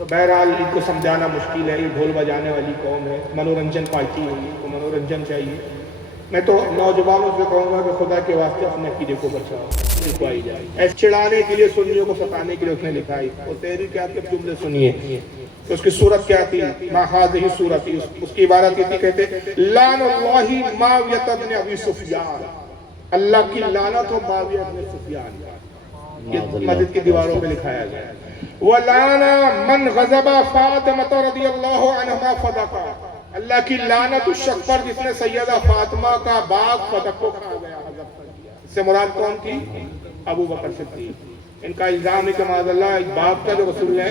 تو بہرحال ان کو سمجھانا مشکل ہے، یہ ڈھول بجانے والی قوم ہے، منورنجن پارٹی ہے، ان کو منورنجن چاہیے۔ میں تو نوجوانوں سے کہوں گا کہ خدا کے واسطے اپنے عقیدے کو بچاؤ، لکھوائی جائے ایسے چڑھانے کے لیے، سنیوں کو ستانے کے لیے اس نے لکھائی۔ اور تحریر کیا کے جملے سنیے تو اس کی صورت کیا تھی، ما هذه صورت، اس کی عبارت یہ تھی، کہتے لعن اللہ معاویہ بن ابی سفیان، اللہ کی لعنت ہو معاویہ بن سفیان، یہ مسجد کی دیواروں پہ لکھایا گیا۔ وَلَعْنَ مَنْ غَضَبَ فَاطِمَةَ رضی اللہ عنہما فَدَقَ، اللہ کی لعنت اس شخص پر جس نے سیدہ فاطمہ کا باغ فدق کو کھا گیا، حذف کر دیا۔ اس سے مراد کون تھی؟ ابو بکر صدیق۔ ان کا الزام ہے کہ معاذ اللہ ایک باغ کا جو رسول نے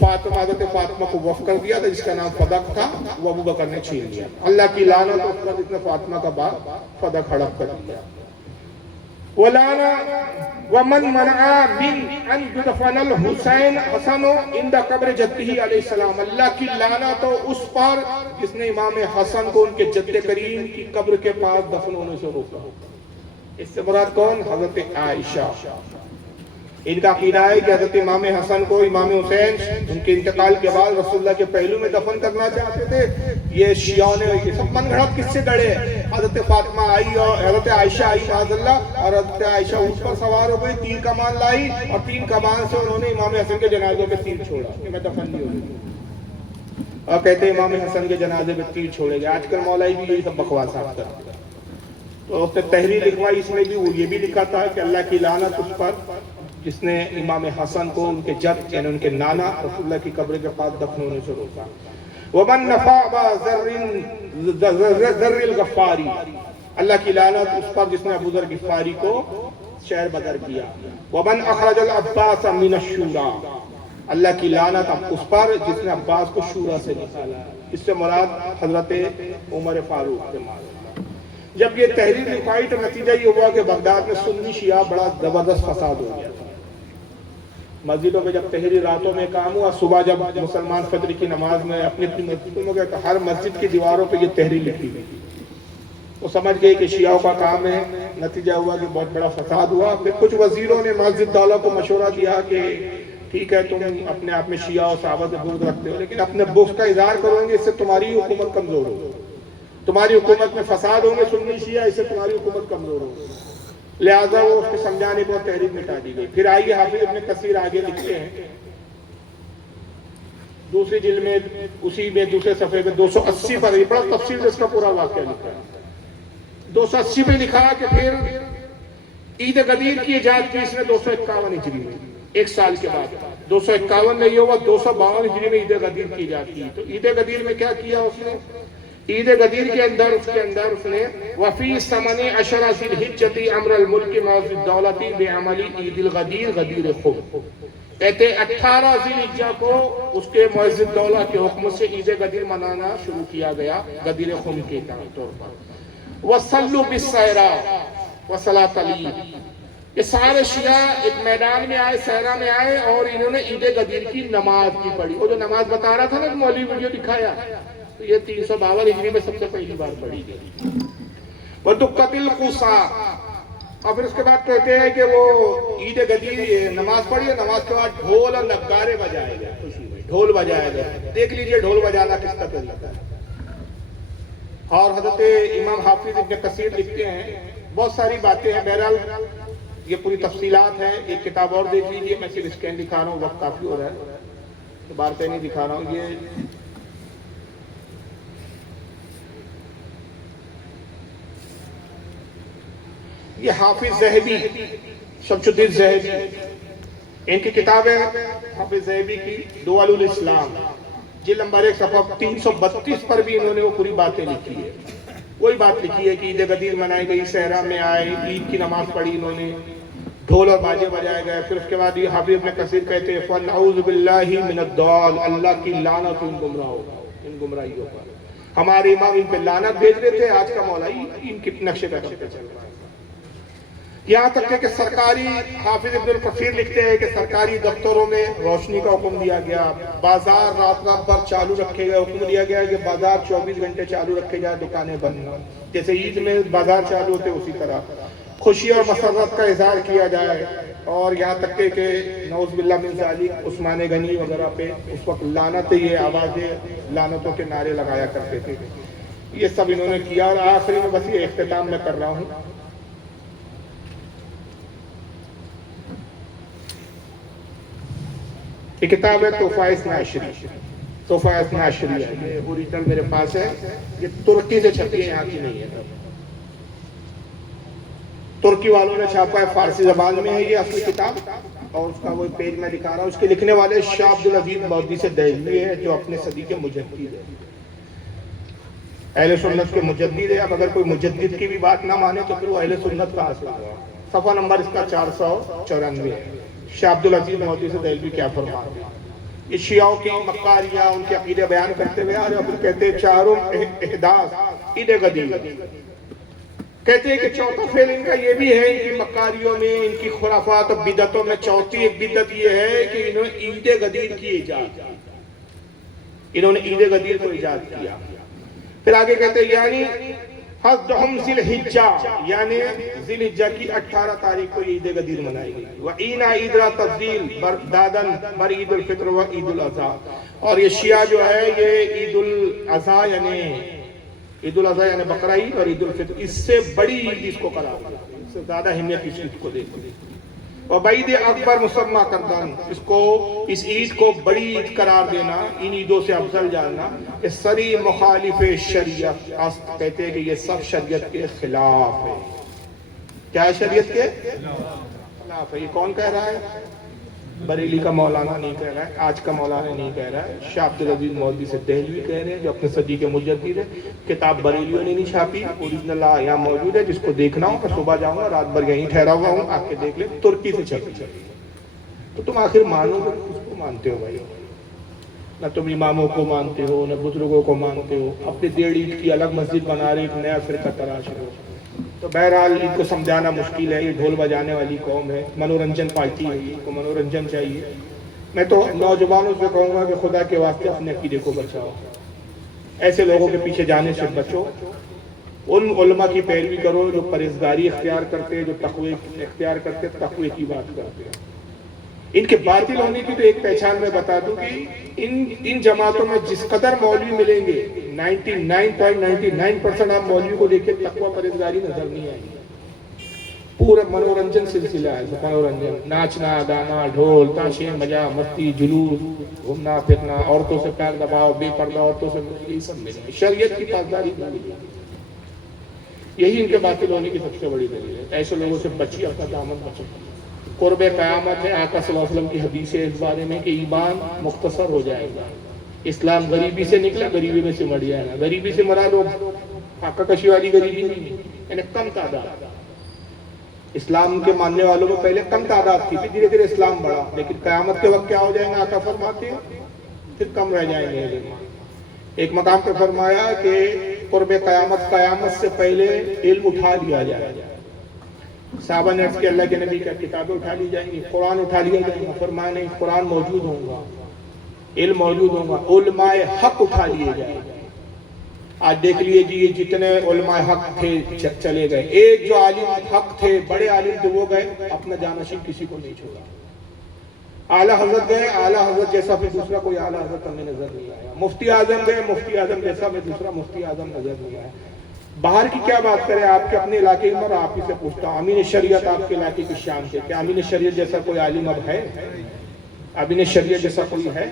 فاطمہ، حضرت فاطمہ کو وقف کر دیا تھا جس کا نام فدق تھا، وہ ابو بکر نے چھین لیا۔ اللہ کی لعنت اس پر جس نے فاطمہ کا باغ فدق ہڑپ کر دیا۔ وَلَعْنَ وَمَنْ مَنَعَ مِنْ أَنْ يُدْفَنَ الْحُسَيْنَ حسن عند قبر جدہ علیہ السلام، اللہ کی لعنت ہو اس پر جس نے امام حسن کو ان کے جد کریم کی قبر کے پاس دفن ہونے سے روکا۔ اس سے مراد کون؟ حضرت عائشہ۔ ان کا عقیدہ ہے کہ حضرت امام حسن کو امام حسین ان کے انتقال کے بعد رسول اللہ کے پہلو میں دفن کرنا چاہتے تھے۔ یہ شیعوں نے یہ سب من گھڑت کس سے گڑے؟ حضرت فاطمہ آئی اور حضرت عائشہ آئی معاذ اللہ، اور حضرت عائشہ اونٹ پر سوار ہو گئی، تیر کمان لائی اور 3 کمان سے انہوں نے امام حسن کے جنازوں پہ تیر چھوڑا کہ میں دفن نہیں ہوئی، اور کہتے ہیں امام حسن کے جنازے پہ تیر چھوڑے گئے۔ آج کل مولائی بھی یہی سب بکواسات کرتے ہیں۔ تو اس نے تحریر لکھوائی، اس میں بھی وہ یہ بھی لکھا تھا کہ اللہ کی لعنت اس پر جس نے امام حسن کو ان کے جد یعنی ان کے نانا رسول اللہ کی قبر کے پاس دفن ہونے سے روکا۔ وَمَن نَفَعَ ذَرِّ الْغَفَّارِ، اللہ کی لعنت اس پر جس نے ابو ذر غفاری کو شہر بدر کیا۔ وَمَن أَخْرَجَ الْعَبَّاسَ مِنَ الشُّورَى، اللہ کی لعنت اس پر جس نے عباس کو شورا سے نکالا۔ اس سے مراد حضرت عمر فاروق کے مال۔ جب یہ تحریر لکھائی تو نتیجہ یہ ہوا کہ بغداد میں سنی شیعہ بڑا زبردست فساد ہو گیا تھا۔ مسجدوں میں جب تحریر راتوں میں کام ہوا، صبح جب مسلمان فجر کی نماز میں اپنی اپنی مسجدوں میں گئے تو ہر مسجد کی دیواروں پہ یہ تحریر لکھی گئی۔ وہ سمجھ گئے کہ شیعوں کا کام ہے، نتیجہ ہوا کہ بہت بڑا فساد ہوا۔ پھر کچھ وزیروں نے مسجد دولہ کو مشورہ دیا کہ ٹھیک ہے تم اپنے آپ میں شیعہ اور صحابہ سے بغض رکھتے ہو، لیکن اپنے بغض کا اظہار کرو گے، اس سے تمہاری حکومت کمزور ہوگی، تمہاری حکومت میں فساد ہوں گے سنی شیعہ، اس سے تمہاری حکومت کمزور ہوگی۔ لہٰذا وہ اس کے سمجھانے کو تحریر مٹا دی گئی۔ پھر آئیے حافظ ابن کثیر آگے لکھتے ہیں دوسری جلد میں، اسی میں دوسرے صفحے میں 280 پر، یہ بڑا تفصیل سے اس کا پورا واقعہ لکھا ہے۔ 280 پہ لکھا کہ پھر عید غدیر کی ایجاد کی اس نے 251 ہجری میں، 1 سال کے بعد 251 نہیں ہوا، 252 ہجری میں عید غدیر کی ایجاد کی۔ تو عید غدیر میں کیا کیا اس نے؟ عید غدیر کے اندر اس نے وفی ثمن 10 ذی الحجۃ امر الملک معز الدولت بعمل عید الغدیر غدیر خم، کہتے 18 ذی الحجہ کو اس کے معز الدولہ کے حکم سے عید غدیر منانا شروع کیا گیا غدیر خم کے طور پر۔ وصلوا بالسیرا وصلاۃ العید، یہ سارے شیعہ ایک میدان میں آئے، صحرا میں آئے اور انہوں نے عید غدیر کی نماز کی پڑھی۔ وہ جو نماز بتا رہا تھا نا مولوی ویڈیو دکھایا، تو یہ 352 ہجری میں سب سے پہلی بار پڑھی گئی۔ وَدُقَّتِ الْقُصَىٰ، اور پھر اس کے بعد کہتے ہیں کہ وہ عید غدیر نماز پڑھی، نماز کے بعد ڈھول اور نگارے بجائے گئے، خوشی میں ڈھول بجائے گئے۔ دیکھ لیجئے ڈھول بجانا کس کا طریقہ ہے۔ اور حضرت امام حافظ ابن کثیر لکھتے ہیں بہت ساری باتیں ہیں، بہرحال یہ پوری تفصیلات ہیں، ایک کتاب اور دیکھ لیجئے، میں صرف اسکین دکھا رہا ہوں، وقت کافی ہو رہا ہے تو بار نہیں دکھا رہا ہوں۔ یہ حافظ ذہبی، شمس الدین ذہبی، ان کی کتاب ہے حافظ ذہبی کی دول الاسلام، جلد نمبر 1 صفحہ 332 پر بھی انہوں نے وہ پوری باتیں لکھی ہے۔ وہی بات لکھی ہے کہ عید غدیر منائی گئی، صحرا میں آئے، عید کی نماز پڑھی انہوں نے، ڈھول اور باجے بجائے گئے۔ پھر اس کے بعد یہ حافظ ابن کثیر کہتے ہیں فَنَعُوذُ بِاللَّهِ مِنَ الضَّلَالِ، اللہ کی لعنت ان گمراہیوں پر۔ ہمارے امام ان پہ لعنت بھیج رہے تھے، آج کا مولائی ان کے نقشے پہ چل رہا ہے۔ یہاں تک کہ سرکاری، حافظ ابن کثیر لکھتے ہیں کہ سرکاری دفتروں میں روشنی کا حکم دیا گیا، بازار رات بھر چالو رکھے گئے، حکم دیا گیا کہ بازار 24 گھنٹے چالو رکھے جائے، دکانیں بند نہ، جیسے عید میں بازار چالو ہوتے اسی طرح خوشی اور مسرت کا اظہار کیا جائے۔ اور یہاں تک کہ نعوذ باللہ من ذالک عثمان غنی وغیرہ پہ اس وقت لعنت، یہ آوازیں لعنتوں کے نعرے لگایا کرتے تھے. یہ سب انہوں نے کیا. اور آخری میں بس یہ اختتام میں کر رہا ہوں. یہ کتاب ہے تحفہ اثنا عشری. تحفہ اثنا عشری ہے، یہ اوریجنل میرے پاس ہے. یہ ترکی سے چھپی ہے، یہاں کی نہیں ہے. ترکی والوں نے چھاپا ہے، فارسی زبان میں ہے یہ اصلی کتاب. اور اس کا وہ پیج میں دکھا رہا ہوں. اس کے لکھنے والے شاہ عبدالعزیز مودودی سے دہلوی ہے، جو اپنے صدی کے مجدد ہے، اہل سنت کے مجدد ہے. اب اگر کوئی مجدد کی بھی بات نہ مانے تو پھر وہ اہل سنت کا حاصل ہوا. صفحہ نمبر اس کا 494 ہے. شاہ عبدالعزیز مودودی سے دہلوی کیا فرما رہے ہیں. یہ شیعوں کی مکاریاں، ان کے عقیدے بیان کرتے ہوئے اور پھر کہتے ہیں چاروں احداث عید غدیر. کہتے ہیں کہ چوتھا فعل ان کا یہ بھی ہے، ان کی مکاریوں میں، ان کی خرافات اور بدعتوں میں چوتھی ایک بدعت یہ ہے کہ انہوں نے عید غدیر کی ایجاد کی. انہوں نے عید غدیر کو ایجاد کیا. پھر آگے کہتے ہیں یعنی حضہم ذی الحجہ، یعنی ذی الحجہ کی 18 تاریخ کو عید غدیر منائی گئی. وَعِینَ عید را تفضیل بردادن بر عید الفطر و عید الاضحیٰ. اور یہ شیعہ جو ہے یہ عید الاضحیٰ یعنی عید الاضحیٰ یعنی بقرہ عید اور عید الفطر، اس سے بڑی عید اس کو قرار دیا، اس سے زیادہ اہمیت اس عید کو دیتے ہیں. وَبَعِیدِ اکبر مسمى کردن، اس عید کو بڑی عید قرار دینا، ان عیدوں سے افضل جاننا کہ سری مخالف شریعت. کہتے ہیں کہ یہ سب شریعت کے خلاف ہے. کیا ہے شریعت کے خلاف ہے. یہ کون کہہ رہا ہے؟ بریلی کا مولانا نہیں کہہ رہا ہے، آج کا مولانا نہیں کہہ رہا ہے. شاہ عبدالعزیز مودودی سے دہلوی کہہ رہے ہیں، جو اپنے صدی کے مجدد ہے. کتاب بریلیوں نے نہیں چھاپی، اوریجنل یہاں موجود ہے. جس کو دیکھنا ہو میں صبح جاؤں گا، رات بھر یہیں ٹھہرا ہوا ہوں، آ کے دیکھ لیں. ترکی سے چھپی. تو تم آخر مانو گے کس کو مانتے ہو بھائی؟ نہ تم اماموں کو مانتے ہو، نہ بزرگوں کو مانتے ہو. اپنی ڈیڑھ عید کی الگ مسجد بنا رہے، ایک نیا فرقہ تراش رہے ہو. تو بہرحال ان کو سمجھانا مشکل ہے. یہ ڈھول بجانے والی قوم ہے، منورنجن پارٹی ہے، ان کو منورنجن چاہیے. میں تو نوجوانوں سے کہوں گا کہ خدا کے واسطے اپنے عقیدے کو بچاؤ، ایسے لوگوں کے پیچھے جانے سے بچو. ان علماء کی پیروی کرو جو پرہیزگاری اختیار کرتے ہیں، جو تقوی اختیار کرتے ہیں، تقوی کی بات کرتے ہیں. ان کے باطل ہونے کی تو ایک پہچان میں بتا دوں کہ ان جماعتوں میں جس قدر مولوی ملیں گے، 99.99% آپ مولوی کو دیکھیں تقوی پرہیزگاری نظر نہیں آئے گی. پورا منورنجن سلسلہ ہے. منورنجن، ناچنا گانا، ڈھول تاشے، مزہ مستی، جلوس، گھومنا پھرنا، عورتوں سے پیر دباؤ، بے پردہ عورتوں سے، یہ سب ملے گی. شریعت کی پاسداری نہ ملے گی. یہی ان کے باطل ہونے کی سب سے بڑی دلیل ہے. ایسے لوگوں سے بچیے، اپنا دامن بچو. قرب قیامت ہے. آقا صلی اللہ علیہ وسلم کی حدیث ہے اس بارے میں کہ ایمان مختصر ہو جائے گا. اسلام غریبی سے نکلا، غریبی میں سمٹ جائے گا. غریبی سے مراد ہو آقا کشی والی غریبی نہیں، یعنی کم تعداد. اسلام کے ماننے والوں میں پہلے کم تعداد تھی، پھر دھیرے دھیرے اسلام بڑھا. لیکن قیامت کے وقت کیا ہو جائے گا آقا فرماتے ہیں پھر کم رہ جائیں گے. ایک مقام پر فرمایا کہ قرب قیامت سے پہلے علم اٹھا لیا جائے گا. صحابہ نے عرض کیا اللہ کے نبی کیا کتابیں اٹھا لی جائیں گی، قرآن اٹھا لیا جائے گا؟ فرمایا نہیں، قرآن موجود ہوگا، علم موجود ہوگا. علماء حق اٹھا لیے جائیں گے. آج دیکھ لیجیے جتنے علماء حق تھے چلے گئے. ایک جو عالم حق تھے، بڑے عالم تھے، وہ گئے، اپنا جانشین کسی کو نہیں چھوڑا. اعلیٰ حضرت گئے، اعلیٰ حضرت جیسا پھر دوسرا کوئی اعلیٰ حضرت ہمیں نظر نہیں آیا. مفتی اعظم گئے، مفتی اعظم جیسا پھر دوسرا مفتی اعظم نظر نہیں آیا. باہر کی کیا بات کریں، آپ کے اپنے علاقے میں. آپ ہی سے پوچھتا ہوں، امین شریعت آپ کے علاقے کی شان سے کیا امین شریعت جیسا کوئی عالم اب ہے؟ امین شریعت جیسا کوئی ہے؟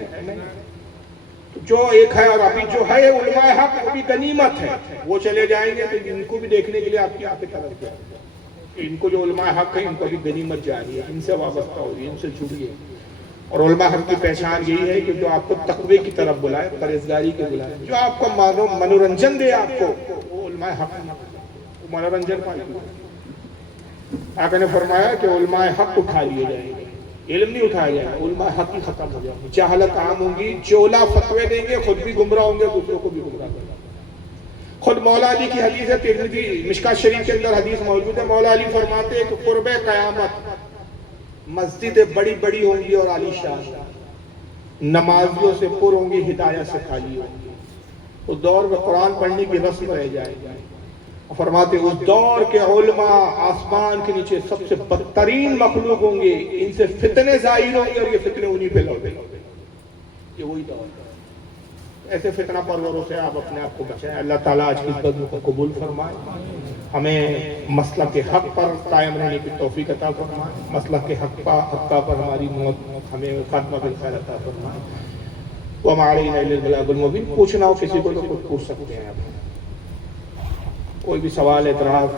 جو ایک ہے. اور ابھی جو ہے علماء حق، وہ بھی غنیمت ہے. وہ چلے جائیں گے تو ان کو بھی دیکھنے کے لیے آپ کی آنکھیں طرف جائیں گے. ان کو جو علماء حق ہے، ان کو بھی غنیمت جاری ہے. ان سے وابستہ ہوئیے، ان سے جڑیے. اور علماء حق کی پہچان یہی ہے کہ جو آپ کو تقوی کی طرف بلائے، پرہیزگاری کے بلائے. جو آپ کو منورنجن دے آپ کو، وہ علماء حق منورنجن پائی. آقا نے فرمایا کہ علماء حق اٹھا لیے جائیں گے، علم نہیں اٹھایا جائے گا. علماء حق ہی ختم ہو جائے گی. جہالت عام ہوں گی، چولا فتوے دیں گے، خود بھی گمراہ ہوں گے، دوسروں کو بھی گمراہ کریں گے. خود مولا علی کی حدیث ہے، ترمذی مشکات شریف کے اندر حدیث موجود ہے. مولا علی فرماتے ہیں کہ قرب قیامت مسجدیں بڑی بڑی ہوں گی اور عالی شان، نمازیوں سے پر ہوں گی، ہدایت سے خالی ہوں گی. اس دور میں قرآن پڑھنے کی رسم رہ جائے گی. فرماتے اس دور کے علماء آسمان کے نیچے سب سے بدترین مخلوق ہوں گے، ان سے فتنے ظاہر ہوں گے اور یہ فتنے انہی پہ لوٹیں گے. یہ وہی دور ہے. ایسے فتنہ پروروں سے آپ اپنے آپ کو بچائیں. اللہ تعالیٰ آج کی خدمت کو قبول فرمائے، ہمیں مسلک کے حق پر قائم رہنے کی توفیق عطا فرمائے، مسلک کے حق پر ہماری موت ہمیں خاتمہ بالخیر عطا فرمائے. وَمَا عَلَيْنَا إِلَّا الْبَلَاغُ الْمُبِينُ. پوچھنا ہو کسی کو تو کچھ پوچھ سکتے ہیں آپ. کوئی بھی سوال اعتراض